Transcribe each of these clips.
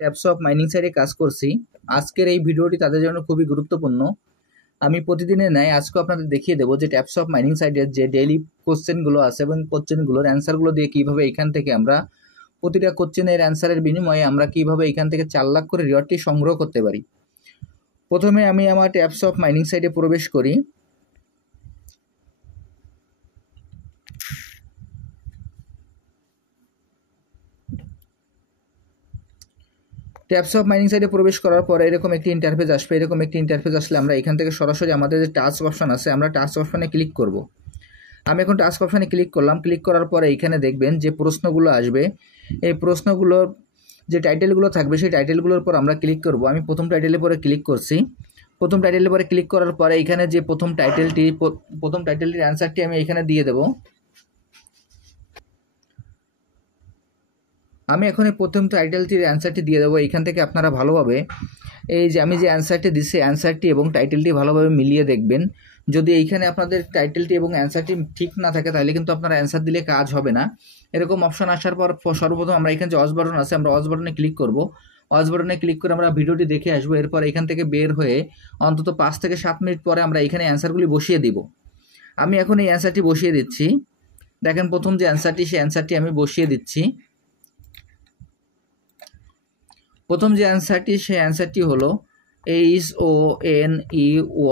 Taps of mining সাইটে কাজ করছি। আজকের এই ভিডিওটি তাদের জন্য খুবই গুরুত্বপূর্ণ। আমি প্রতিদিনের ন্যায় আজকেও আপনাদের দেখিয়ে দেবো যে ট্যাপস অফ মাইনিং সাইটের যে ডেইলি কোশ্চেনগুলো আছে এবং কোশ্চেনগুলোর অ্যান্সারগুলো দিয়ে কীভাবে এখান থেকে আমরা প্রতিটা কোশ্চেনের অ্যান্সারের বিনিময়ে আমরা কীভাবে এখান থেকে 4 লাখ করে রিওয়ার্ডটি সংগ্রহ করতে পারি। প্রথমে আমি আমার ট্যাপস অফ মাইনিং সাইটে প্রবেশ করি। ট্যাপস অফ মাইনিং সাইটে প্রবেশ করার পরে এরকম একটি ইন্টারফেস আসবে। এরকম একটি ইন্টারফেস আসলে আমরা এখান থেকে সরাসরি আমাদের যে টাস্ক অপশন আছে আমরা টাস্ক অপশনে ক্লিক করব। আমি এখন টাস্ক অপশনে ক্লিক করলাম। ক্লিক করার পরে এখানে দেখবেন যে প্রশ্নগুলো আসবে। এই প্রশ্নগুলোর যে টাইটেলগুলো থাকবে সেই টাইটেলগুলোর পর আমরা ক্লিক করব। আমি প্রথম টাইটেলের পরে ক্লিক করছি। প্রথম টাইটেলের পরে ক্লিক করার পরে এখানে যে প্রথম টাইটেলটির অ্যান্সারটি আমি এখানে দিয়ে দেব। আমি এখন এই প্রথম টাইটেলটির অ্যান্সারটি দিয়ে দেবো। এখান থেকে আপনারা ভালোভাবে এই যে আমি যে অ্যান্সারটি দিচ্ছি অ্যান্সারটি এবং টাইটেলটি ভালোভাবে মিলিয়ে দেখবেন। যদি এইখানে আপনাদের টাইটেলটি এবং অ্যান্সারটি ঠিক না থাকে তাহলে কিন্তু আপনারা অ্যান্সার দিলে কাজ হবে না। এরকম অপশন আসার পর সর্বপ্রথম আমরা এখানে যে অজ বাটন আছে আমরা অজ বাটনে ক্লিক করব। অজ বাটনে ক্লিক করে আমরা ভিডিওটি দেখে আসবো। এরপর এখান থেকে বের হয়ে অন্তত 5 থেকে 7 মিনিট পরে আমরা এখানে অ্যান্সারগুলি বসিয়ে দিব। আমি এখন এই অ্যান্সারটি বসিয়ে দিচ্ছি। দেখেন প্রথম যে অ্যান্সারটি সেই অ্যান্সারটি আমি বসিয়ে দিচ্ছি। প্রথম যে অ্যান্সারটি সেই অ্যান্সারটি হলো HONEYPOT।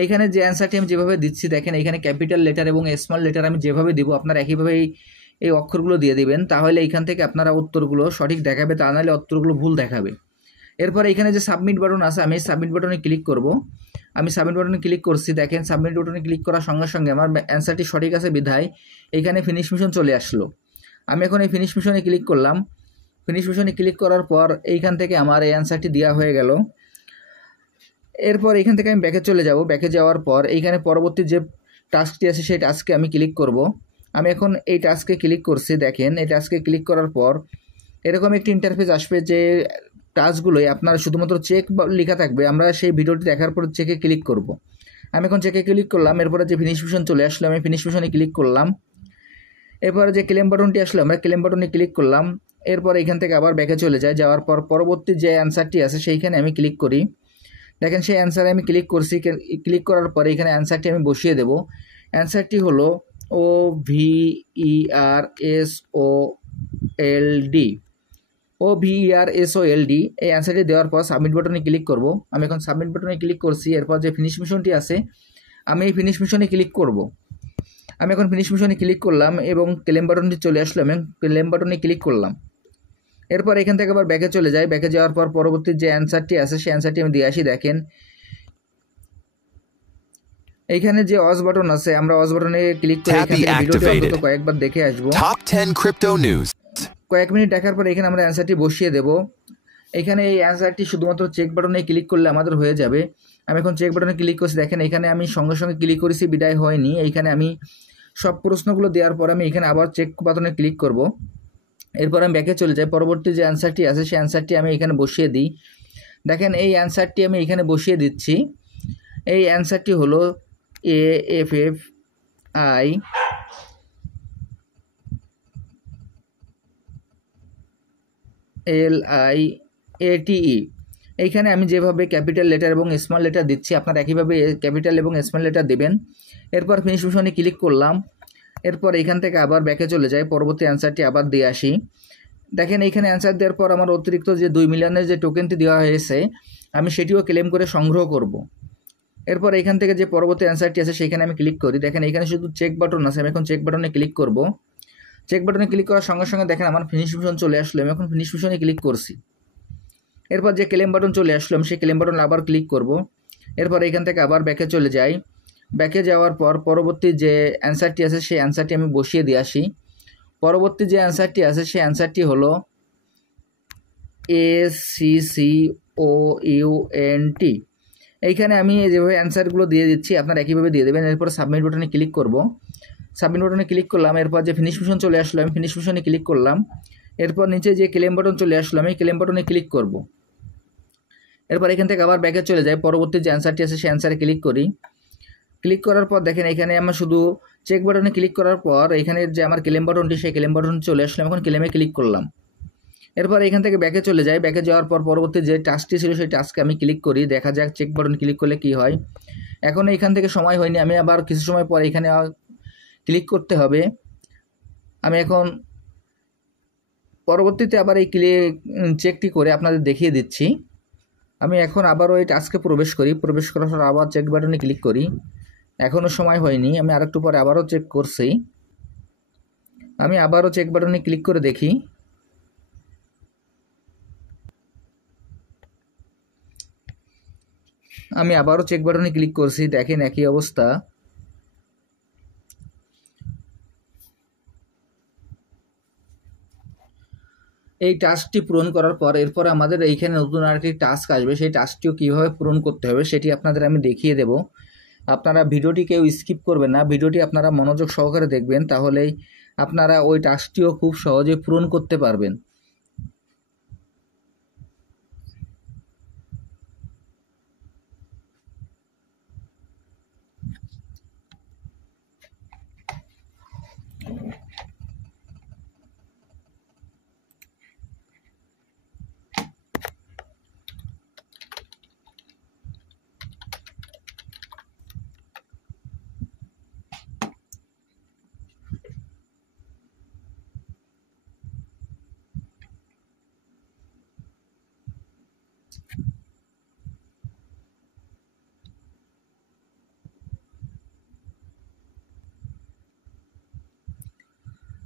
এইখানে যে অ্যান্সারটি আমি যেভাবে দিচ্ছি দেখেন এখানে ক্যাপিটাল লেটার এবং স্মল লেটার আমি যেভাবে দিব আপনারা একইভাবে এই অক্ষরগুলো দিয়ে দিবেন। তাহলে এইখান থেকে আপনারা উত্তরগুলো সঠিক দেখাবে, তা নাহলে উত্তরগুলো ভুল দেখাবে। এরপর এখানে যে সাবমিট বাটন আছে আমি সাবমিট বাটনে ক্লিক করব। আমি সাবমিট বাটনে ক্লিক করছি। দেখেন সাবমিট বাটনে ক্লিক করার সঙ্গে সঙ্গে আমার অ্যান্সারটি সঠিক আছে বিধায় এখানে ফিনিশ মিশন চলে আসলো। আমি এখন এই ফিনিশ মিশনে ক্লিক করলাম। ফিনিশ মিশনে ক্লিক করার পর এইখান থেকে আমার এই অ্যান্সারটি দেওয়া হয়ে গেল। এরপর এখান থেকে আমি ব্যাকে চলে যাব। ব্যাকে যাওয়ার পর এইখানে পরবর্তী যে টাস্কটি আছে সেই টাস্কে আমি ক্লিক করব। আমি এখন এই টাস্কে ক্লিক করছি। দেখেন এই টাস্কে ক্লিক করার পর এরকম একটি ইন্টারফেস আসবে যে টাস্কগুলোই আপনার শুধুমাত্র চেক লেখা থাকবে। আমরা সেই ভিডিওটি দেখার পর চেকে ক্লিক করব। আমি এখন চেকে ক্লিক করলাম। এরপরে যে ফিনিশ মিশন চলে আসলো আমি ফিনিশ মিশনে ক্লিক করলাম। এরপরে যে ক্লেম বাটনটি আসলো আমরা ক্লেম বাটনে ক্লিক করলাম। এরপর এখান থেকে আবার ব্যাকে চলে যায়। যাওয়ার পর পরবর্তী যে অ্যান্সারটি আছে সেইখানে আমি ক্লিক করি। দেখেন সেই অ্যান্সারে আমি ক্লিক করছি। ক্লিক করার পরে এখানে অ্যান্সারটি আমি বসিয়ে দেব। অ্যান্সারটি হলো OVERSOLD। এই অ্যান্সারটি দেওয়ার পর সাবমিট বাটনে ক্লিক করব। আমি এখন সাবমিট বাটনে ক্লিক করছি। এরপর যে ফিনিশ মিশনটি আছে আমি এই ফিনিশ মিশনে ক্লিক করব। আমি এখন ফিনিশ মিশনে ক্লিক করলাম এবং ক্লেম বাটনটি চলে আসলো। আমি ক্লেম বাটনে ক্লিক করলাম। এরপর এখান থেকে আবার ব্যাকে চলে যাই। ব্যাকে যাওয়ার পর পরবর্তী যে অ্যান্সারটি আছে সেই অ্যান্সারটি আমি দিয়ে আসি। দেখেন এইখানে যে অজ বাটন আছে আমরা অজ বাটনে ক্লিক করে এখান থেকে ভিডিওটি অন্তত কয়েকবার দেখে আসবো। Top 10 crypto news। কয়েক মিনিট দেখার পর এখানে আমরা অ্যান্সারটি বসিয়ে দেব। এখানে এই অ্যান্সারটি শুধুমাত্র চেক বাটনে ক্লিক করলে আমাদের হয়ে যাবে। আমি এখন চেক বাটনে ক্লিক করছি। দেখেন এখানে আমি সঙ্গে সঙ্গে ক্লিক করেছি বিদায় হয়নি। এইখানে আমি সব প্রশ্নগুলো দেওয়ার পর আমি এখানে আবার চেক বাটনে ক্লিক করব। এরপর আমি ব্যাকে চলে যাই। পরবর্তী যে অ্যান্সারটি আছে সেই অ্যান্সারটি আমি এখানে বসিয়ে দিই। দেখেন এই অ্যান্সারটি আমি এখানে বসিয়ে দিচ্ছি। এই অ্যান্সারটি হলো AFFILIATE। এইখানে আমি যেভাবে ক্যাপিটাল লেটার এবং স্মল লেটার দিচ্ছি আপনারা একইভাবে ক্যাপিটাল এবং স্মল লেটার দেবেন। এরপর ফিনিশ মিশনে ক্লিক করলাম। এরপর এখান থেকে আবার ব্যাকে চলে যাই। পরবর্তী অ্যান্সারটি আবার দিয়ে আসি। দেখেন এইখানে অ্যান্সার দেওয়ার পর আমার অতিরিক্ত যে 2 মিলিয়নের যে টোকেনটি দেওয়া হয়েছে আমি সেটিও ক্লেম করে সংগ্রহ করব। এরপর এখান থেকে যে পরবর্তী অ্যান্সারটি আছে সেখানে আমি ক্লিক করি। দেখেন এখানে শুধু চেক বাটন আছে। আমি এখন চেক বাটনে ক্লিক করব। চেক বাটনে ক্লিক করার সঙ্গে সঙ্গে দেখেন আমার ফিনিশ মিশন চলে আসলো। আমি এখন ফিনিশ মিশনে ক্লিক করছি। এরপর যে ক্লেম বাটন চলে আসলো আমি সেই ক্লেম বাটনে আবার ক্লিক করব। এরপর এখান থেকে আবার ব্যাকে চলে যাই। ব্যাকে যাওয়ার পর পরবর্তী যে অ্যান্সারটি আছে সেই অ্যান্সারটি আমি বসিয়ে দিয়ে আসি। পরবর্তী যে অ্যান্সারটি আছে সেই অ্যান্সারটি হলো ACCOUNT। এইখানে আমি যেভাবে অ্যান্সারগুলো দিয়ে দিচ্ছি আপনারা একইভাবে দিয়ে দেবেন। এরপর সাবমিট বাটনে ক্লিক করব। সাবমিট বাটনে ক্লিক করলাম। এরপর যে ফিনিশ মিশন চলে আসলো আমি ফিনিশ মিশনে ক্লিক করলাম। এরপর নিচে যে ক্লেম বাটন চলে আসলো আমি ক্লেম বাটনে ক্লিক করব। এরপর এখান থেকে আবার ব্যাকে চলে যাই। পরবর্তী যে অ্যান্সারটি আছে সেই অ্যান্সারে ক্লিক করি। ক্লিক করার পর দেখেন এখানে আমার শুধু চেক বাটনে ক্লিক করার পর এখানে যে আমার ক্লেম বাটনটি সেই ক্লেম বাটন চলে আসলাম, এখন ক্লেমে ক্লিক করলাম। এরপর এখান থেকে ব্যাকে চলে যাই, ব্যাকে যাওয়ার পর পরবর্তী যে টাস্কটি ছিল সেই টাস্কে আমি ক্লিক করি, দেখা যাক চেক বাটন ক্লিক করলে কি হয়। এখন এইখান থেকে সময় হয়নি, আমি আবার কিছু সময় পর এখানে ক্লিক করতে হবে। আমি এখন পরবর্তীতে আবার এই চেকটি করে আপনাদের দেখিয়ে দিচ্ছি। আমি এখন আবারও এই টাস্কে প্রবেশ করি, প্রবেশ করার পর আবার চেক বাটনে ক্লিক করি। এখনও সময় হয়নি, আমি আরেকটু পরে আবারও চেক করছি। আমি আবারও চেক বাটনে ক্লিক করে দেখি। আমি আবারও চেক বাটনে ক্লিক করছি, দেখেন একই অবস্থা। এই টাস্কটি পূরণ করার পর এরপর আমাদের এইখানে নতুন আরেকটি টাস্ক আসবে, সেই টাস্কটিও কীভাবে পূরণ করতে হবে সেটি আপনাদের আমি দেখিয়ে দেব। আপনারা ভিডিওটি কেউ স্কিপ করবেন না, ভিডিওটি আপনারা মনোযোগ সহকারে দেখবেন, তাহলেই আপনারা ওই টাস্কটিও খুব সহজে পূরণ করতে পারবেন।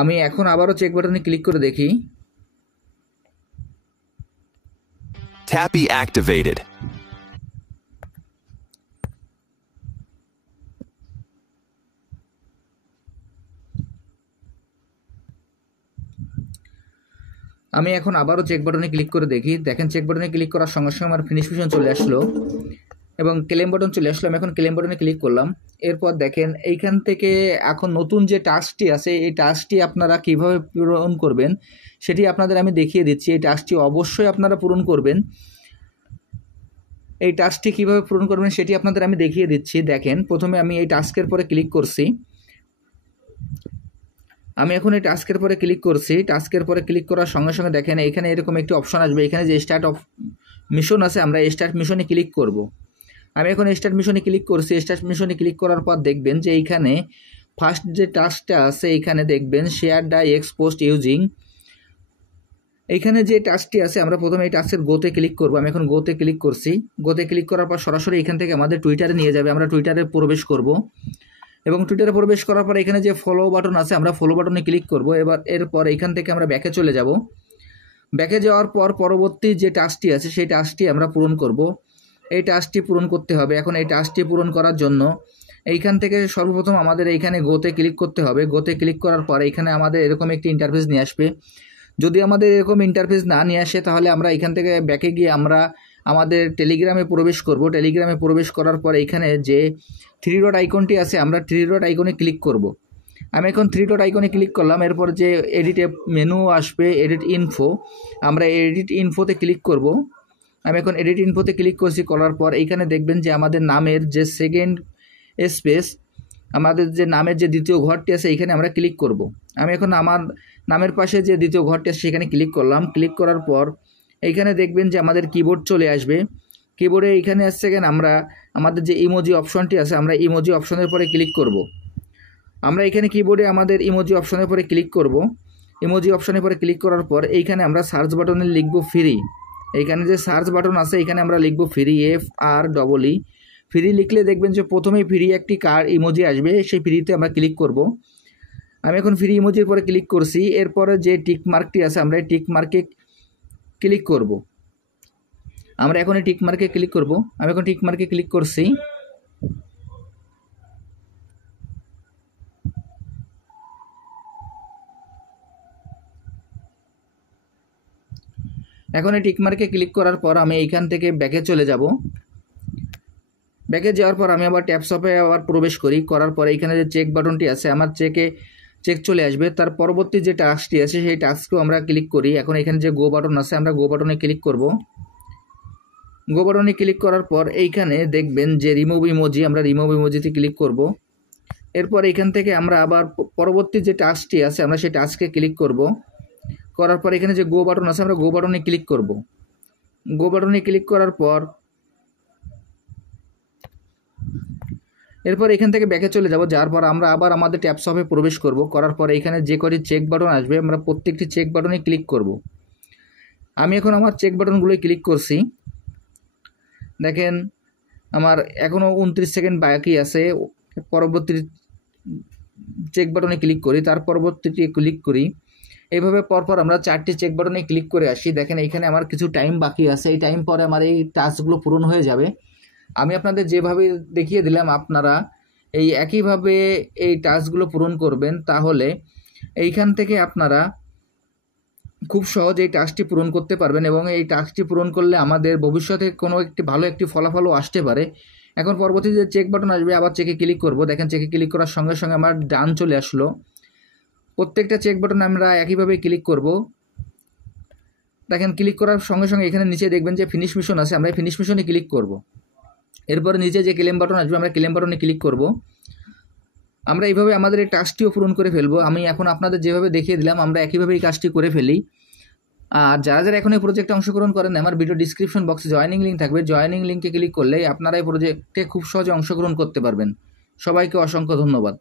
আমি এখন আবারও চেক বাটনে ক্লিক করে দেখি। Tappy activated. আমি এখন আবারও চেক বাটনে ক্লিক করে দেখি, দেখেন চেক বাটনে ক্লিক করার সঙ্গে সঙ্গে আমার ফিনিশ মিশন চলে আসলো এবং ক্লেম বাটন চলে আসলো। আমি এখন ক্লেম বাটনে ক্লিক করলাম। এরপর দেখেন এইখান থেকে এখন নতুন যে টাস্কটি আছে এই টাস্কটি আপনারা কিভাবে পূরণ করবেন সেটি আপনাদের আমি দেখিয়ে দিচ্ছি। এই টাস্কটি অবশ্যই আপনারা পূরণ করবেন। এই টাস্কটি কীভাবে পূরণ করবেন সেটি আপনাদের আমি দেখিয়ে দিচ্ছি। দেখেন প্রথমে আমি এই টাস্কের পরে ক্লিক করছি। আমি এখন এই টাস্কের পরে ক্লিক করছি। টাস্কের পরে ক্লিক করার সঙ্গে সঙ্গে দেখেন এখানে এরকম একটি অপশন আসবে, এখানে যে স্টার্ট অফ মিশন আছে আমরা স্টার্ট মিশনে ক্লিক করব। আমি এখন স্টার্ট মিশনে ক্লিক করছি। স্টার্ট মিশনে ক্লিক করার পর দেখবেন যে এইখানে ফার্স্ট যে টাস্কটা আছে এইখানে দেখবেন share the x post using. এইখানে যে টাস্কটি আছে আমরা প্রথমে এই টাস্কের গোতে ক্লিক করব। আমি এখন গোতে ক্লিক করছি। গোতে ক্লিক করার পর সরাসরি এখান থেকে আমাদের টুইটারে নিয়ে যাবে, আমরা টুইটারে প্রবেশ করব এবং টুইটারে প্রবেশ করার পর এখানে যে ফলো বাটন আছে আমরা ফলো বাটনে ক্লিক করব। এরপর এখান থেকে আমরা ব্যাকে চলে যাব। ব্যাকে যাওয়ার পর পরবর্তী যে টাস্কটি আছে সেই টাস্কটি আমরা পূরণ করব। এই টাস্কটি পূরণ করতে হবে। এখন এই টাস্কটি পূরণ করার জন্য এইখান থেকে সর্বপ্রথম আমাদের এইখানে গোতে ক্লিক করতে হবে। গোতে ক্লিক করার পর এইখানে আমাদের এরকম একটি ইন্টারফেস নিয়ে আসবে। যদি আমাদের এরকম ইন্টারফেস না নিয়ে আসে তাহলে আমরা এখান থেকে ব্যাকে গিয়ে আমরা আমাদের টেলিগ্রামে প্রবেশ করব। টেলিগ্রামে প্রবেশ করার পর এইখানে যে 3 ডট আইকনটি আছে আমরা 3 ডট আইকনে ক্লিক করব। আমি এখন 3 ডট আইকনে ক্লিক করলাম। এরপর যে এডিট মেনু আসবে, এডিট ইনফো, আমরা এডিট ইনফোতে ক্লিক করব। আমি এখন এডিট ইনফোতে ক্লিক করছি। করার পর এইখানে দেখবেন যে আমাদের নামের যে সেকেন্ড স্পেস, আমাদের যে নামের যে দ্বিতীয় ঘরটি আছে এইখানে আমরা ক্লিক করব। আমি এখন আমার নামের পাশে যে দ্বিতীয় ঘরটি আছে সেখানে ক্লিক করলাম। ক্লিক করার পর এইখানে দেখবেন যে আমাদের কিবোর্ড চলে আসবে। কিবোর্ডে এইখানে আসছে কেন আমরা আমাদের যে ইমোজি অপশনটি আছে আমরা ইমোজি অপশনের পরে ক্লিক করব। আমরা এখানে কিবোর্ডে আমাদের ইমোজি অপশনের পরে ক্লিক করব। ইমোজি অপশনের পরে ক্লিক করার পর এইখানে আমরা সার্চ বাটনে লিখব ফ্রি। এইখানে যে সার্চ বাটন আছে এখানে আমরা লিখব ফ্রি, FREE। ফ্রি লিখলে দেখবেন যে প্রথমেই ফ্রি একটি কার ইমোজি আসবে, সেই ফ্রিতে আমরা ক্লিক করব। আমি এখন ফ্রি ইমোজির পরে ক্লিক করছি। এরপরে যে টিক মার্কটি আছে আমরা এই টিক মার্কে ক্লিক করব। আমরা এখন এই টিক মার্কে ক্লিক করব। আমি এখন টিক মার্কে ক্লিক করছি। এখন এই টিক মার্কে ক্লিক করার পর আমি এইখান থেকে ব্যাকে চলে যাব। ব্যাকে যাওয়ার পর আমি আবার ট্যাপশপে আবার প্রবেশ করি। করার পর এইখানে যে চেক বাটনটি আছে আমার চেক চলে আসবে। তার পরবর্তী যে টাস্কটি আছে সেই টাস্ককেও আমরা ক্লিক করি। এখন এখানে যে গো বাটন আছে আমরা গো বাটনে ক্লিক করব। গো বাটনে ক্লিক করার পর এইখানে দেখবেন যে রিমুভ ইমোজি, আমরা রিমুভ ইমোজিতে ক্লিক করব। এরপর এখান থেকে আমরা আবার পরবর্তী যে টাস্কটি আছে আমরা সেই টাস্কে ক্লিক করব। করার পর এখানে যে গো বাটন আছে আমরা গো বাটনে ক্লিক করব। গো বাটনে ক্লিক করার পর এরপর এখান থেকে ব্যাকে চলে যাব। যার পর আমরা আবার আমাদের ট্যাবস অফে প্রবেশ করব। করার পর এখানে যে কটি চেক বাটন আসবে আমরা প্রত্যেকটি চেক বাটনে ক্লিক করব। আমি এখন আমার চেক বাটনগুলোই ক্লিক করছি। দেখেন আমার এখনও 29 সেকেন্ড বাকি আছে। পরবর্তী চেক বাটনে ক্লিক করি, তার পরবর্তীটি ক্লিক করি। এইভাবে পরপর আমরা 4টি চেক বাটনে ক্লিক করে আসি। দেখেন এইখানে আমার কিছু টাইম বাকি আছে, এই টাইম পরে আমার এই টাস্কগুলো পূরণ হয়ে যাবে। আমি আপনাদের যেভাবে দেখিয়ে দিলাম আপনারা এই একইভাবে এই টাস্কগুলো পূরণ করবেন, তাহলে এইখান থেকে আপনারা খুব সহজে এই টাস্কটি পূরণ করতে পারবেন এবং এই টাস্কটি পূরণ করলে আমাদের ভবিষ্যতে কোনো একটি ভালো একটি ফলাফলও আসতে পারে। এখন পরবর্তীতে যে চেক বাটন আসবে আবার চেকে ক্লিক করব। দেখেন চেকে ক্লিক করার সঙ্গে সঙ্গে আমার ডান চলে আসলো। প্রত্যেকটা চেক বাটনে আমরা একইভাবে ক্লিক করব। দেখেন ক্লিক করার সঙ্গে সঙ্গে এখানে নিচে দেখবেন যে ফিনিশ মিশন আছে, আমরা ফিনিশ মিশনে ক্লিক করব। এরপরে নিচে যে ক্লেম বাটন আসবে আমরা ক্লেম বাটনে ক্লিক করব। আমরা এইভাবে আমাদের এই টাস্কটিও পূরণ করে ফেলবো। আমি এখন আপনাদের যেভাবে দেখিয়ে দিলাম আমরা একইভাবে এই কাজটি করে ফেলি। আর যারা যারা এখন এই প্রজেক্টে অংশগ্রহণ করেন আমার ভিডিও ডিসক্রিপশন বক্সে জয়েনিং লিঙ্ক থাকবে, জয়েনিং লিঙ্কে ক্লিক করলে আপনারা এই প্রজেক্টে খুব সহজে অংশগ্রহণ করতে পারবেন। সবাইকে অসংখ্য ধন্যবাদ।